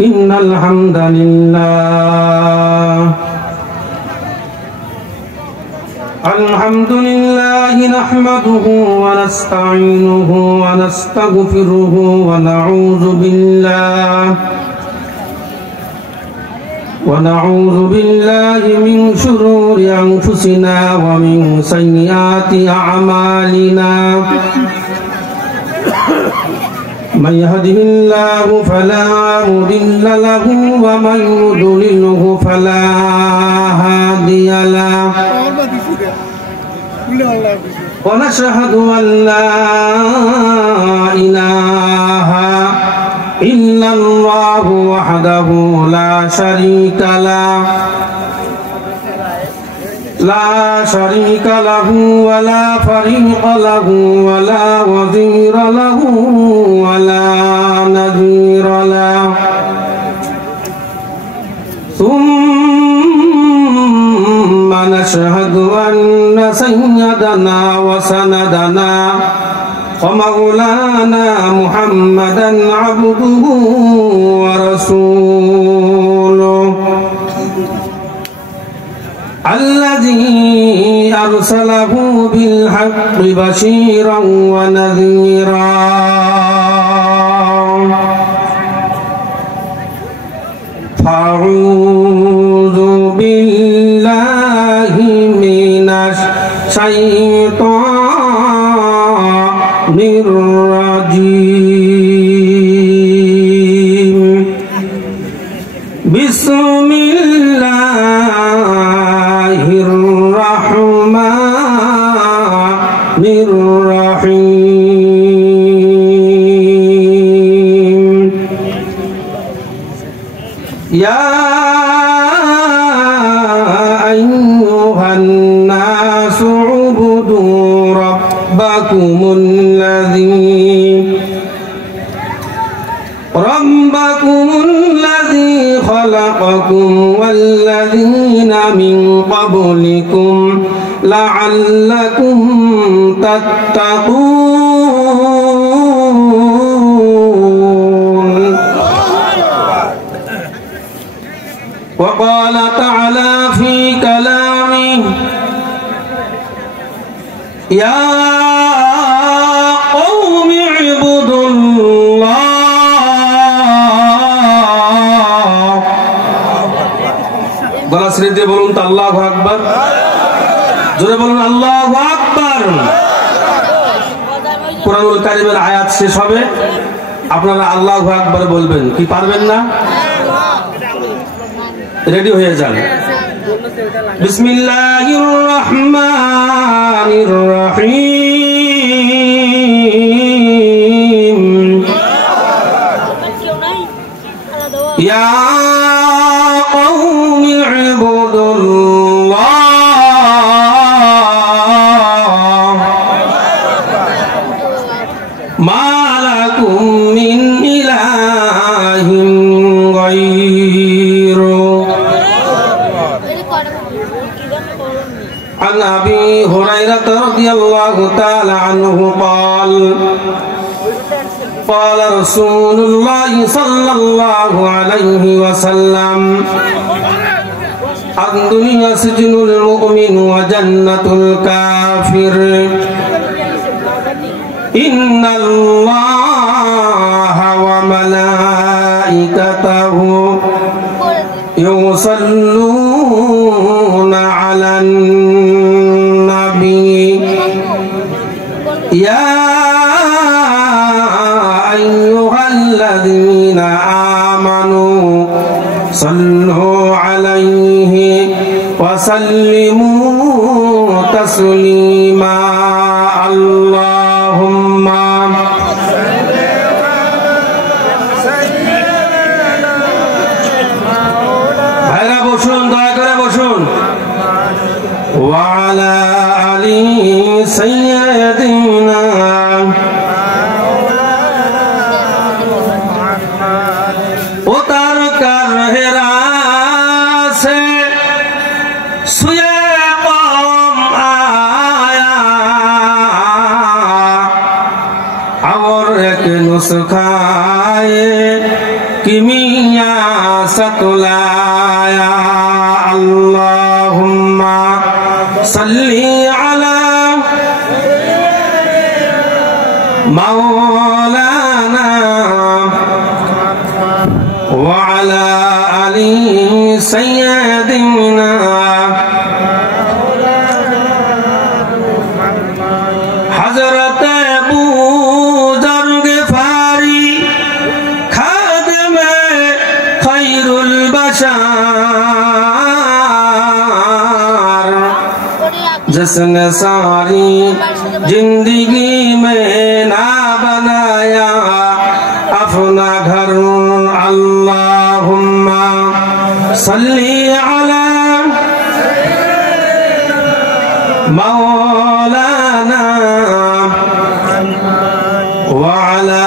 إن الحمد لله نحمده ونستعينه ونستغفره ونعوذ بالله من شرور أنفسنا ومن سيئات أعمالنا من يهده الله فلا مضل له ومن يضلله فلا هادي له ونشهد أن لا إله إلا الله وحده لا شريك له ولا فريق له ولا وزير له ولا نذير له ثم نشهد أن سيدنا وسندنا ومولانا محمدا عبده ورسوله الذي أرسله بالحق بشيرا ونذيرا فأعوذ بالله من الشيطان الرجيم بسم الله الرحمن الرحيم يا أيها الناس اعبدوا ربكم الذي خلقكم والذين من قبلكم لعلكم تتقون وقال تعالى في كلامه يا قوم اعبدوا الله গলা ছেড়ে দিয়ে বলুন তো আল্লাহু আকবার জোরে বলুন আল্লাহু আকবার কোরআনুল কারীমের আয়াত শেষ হবে আপনারা আল্লাহু আকবার বলবেন কি পারবেন না রেডি হয়ে যান বিসমিল্লাহির রহমানির রহিম ইয়া قوم اعبدوا الله ما لكم من إله غيره عن أبي هريرة رضي الله تعالى عنه قال قال رسول الله صلى الله عليه وسلم الدنيا سجن المؤمن وجنة الكافر إن الله وملائكته يصلون على النبي يا أيها الذين آمنوا صلوا عليه وسلموا تسليما اللهم ভাইরা বসুন দয়া করে বসুন وعلى آل سيدنا नुस्खाए किमी সাতুলা ইয়া আল্লাহুম্মা সাল্লি আলা মাওলানা ওয়া আলা আলি সাইয়্যিদিনা হযরত আবু যর গফারি খাদমে খায়রুল बशार जिसने सारी जिंदगी में ना बनाया अपना घर अल्लाहुम्मा सल्ली अला मौलाना व अला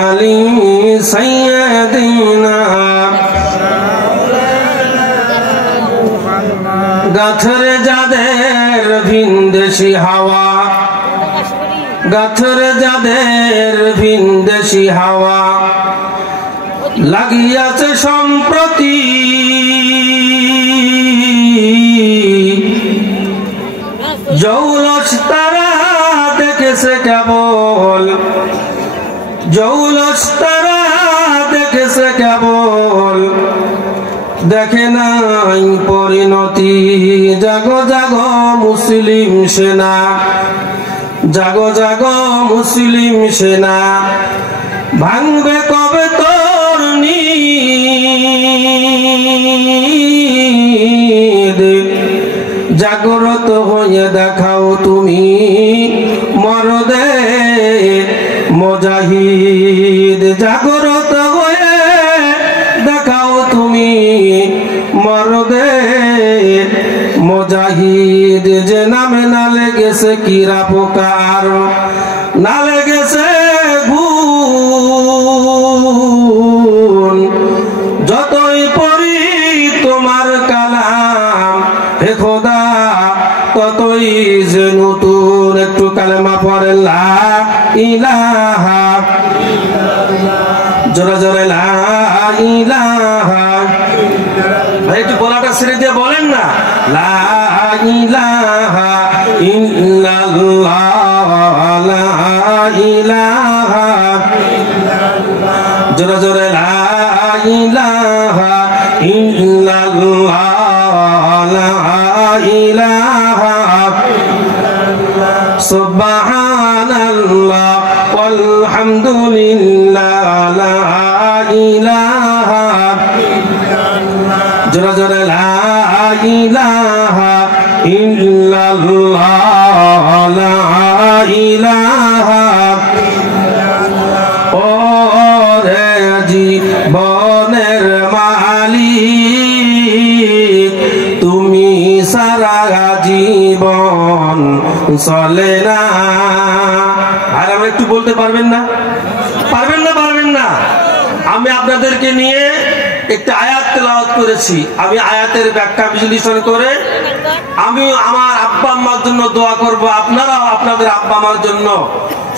आली सय्यदिना গাথরে যাদের ভিনদেশি হাওয়া গাথরে যাদের ভিনদেশি হাওয়া লাগিয়াছে সম্প্রতি জৌলস তারা দেখেছে কেবল জৌলস তারা দেখেছে কেবল দেখে নাই পরিণতি জাগো জাগো মুসলিম সেনা জাগো জাগো মুসলিম সেনা ভাঙবে কবে তোর নিদ জাগ্রত হয়ে দেখাও তুমি মরদে মুজাহিদ জাগ্রত হয়ে দেখাও তুমি মরদে মুজাহিদ যে নামে না লেগেছে কিরা পোকার না লেগেছে গুণ যতই পড়ি তোমার কালাম হে খোদা ততই যে নতুন একটু কালেমা পড়ে লা ইলাহা জোরে জোরে লা ইলাহা ভাই একটু গলাটা ছেড়ে দিয়ে বলেন না লা ইলাহা ইল্লাল্লাহ লা ইলাহা জোরে জোরে লা ইলাহা ইল্লাল্লাহ লা ইলাহা সুবহানাল্লাহ walhamdulillah la ilaha জোরে জোরে লা ইলাহা ইল্লাল্লাহ লা ইলাহা ওরে জীবনের মালিক তুমি সারা জীবন চলে না। আর আমরা একটু বলতে পারবেন না পারবেন না পারবেন না আমি আপনাদেরকে নিয়ে একটা আয়াত তেলাওয়াত করেছি আমি আয়াতের ব্যাখ্যা বিশ্লেষণ করে আমি আমার আব্বা আম্মার জন্য দোয়া করব আপনারাও আপনাদের আব্বা আম্মার জন্য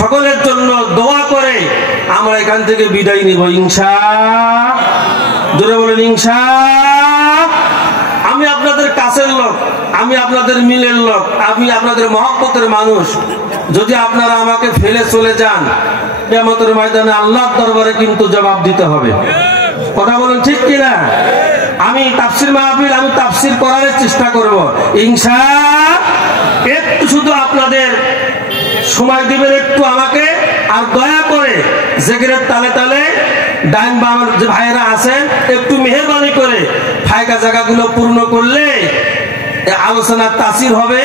সকলের জন্য দোয়া করে আমরা এখান থেকে বিদায় নিব ইনশাআল্লাহ জোরে বলেন ইনশাআল্লাহ আমি আপনাদের কাছের লোক আমি আপনাদের মিলের লোক আমি আপনাদের মহব্বতের মানুষ যদি আপনারা আমাকে ফেলে চলে যান কিয়ামতের ময়দানে আল্লাহর দরবারে কিন্তু জবাব দিতে হবে কথা বলেন ঠিক কিনা আমি তাফসীর মাহফিল আমি তাফসীর করার চেষ্টা করব ইনশাআল্লাহ একটু শুধু আপনাদের সময় দিবেন একটু আমাকে আর দয়া করে জিকিরের তালে তালে ডান বামের যে ভাইরা আছেন একটু মেহেরবানি করে ফায়কা জায়গাগুলো পূর্ণ করলে আলোচনার তাসির হবে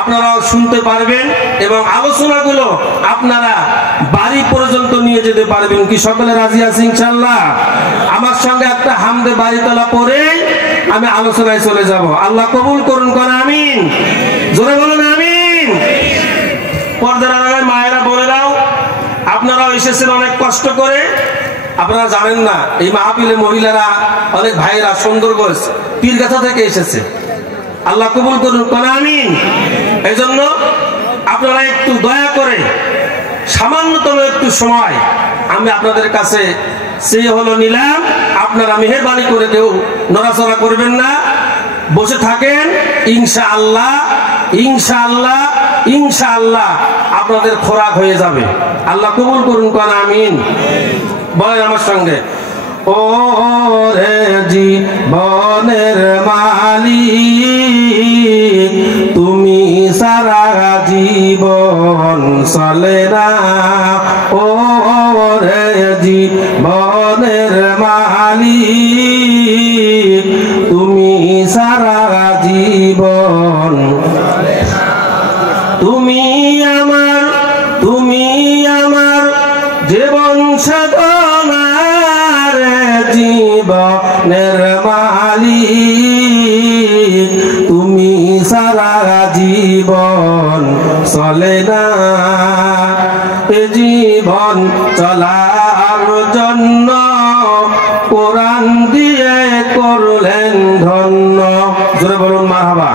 আপনারাও শুনতে পারবেন এবং আলোচনাগুলো আপনারা বাড়ি পর্যন্ত নিয়ে যেতে পারবেন কি সকলে রাজি আছেন ইনশাআল্লাহ আমার সঙ্গে একটা হামদে বাড়িতলা পড়ে আমি আলোচনায় চলে যাব আল্লাহ কবুল করুন কোন আমিন জোরে বলুন আমিন পর্দার আড়ালে মায়েরা বোনেরাও আপনারাও এসেছেন অনেক কষ্ট করে আপনারা জানেন না এই মাহফিলে মহিলারা অনেক ভাইরা সুন্দরগঞ্জ পীরগাছা থেকে এসেছে আল্লাহ কবুল করুন কোন আমিন এইজন্য আপনারা একটু দয়া করে সামান্যতম একটু সময় আমি আপনাদের কাছে চেয়ে হলো নিলাম আপনারা মেহেরবানি করে কেউ নড়াচড়া করবেন না, বসে থাকেন। ইনশাআল্লাহ ইনশাআল্লাহ ইনশাআল্লাহ আপনাদের খোরাক হয়ে যাবে। আল্লাহ কবুল করুন, কোন আমিন। বলেন আমার সঙ্গে, ও রে জীবনের মালিক তুমি সারা জীবন চলে না। ও রে জীবনের মালিক তুমি সারা জীবন, তুমি আমার জীবন সাধনার জীবনের মালিক তুমি সারা জীবন চলে না। এ জীবন চলার জন্য কোরআন দিয়ে করলেন ধন্য। জোরে বলুন মারহাবা।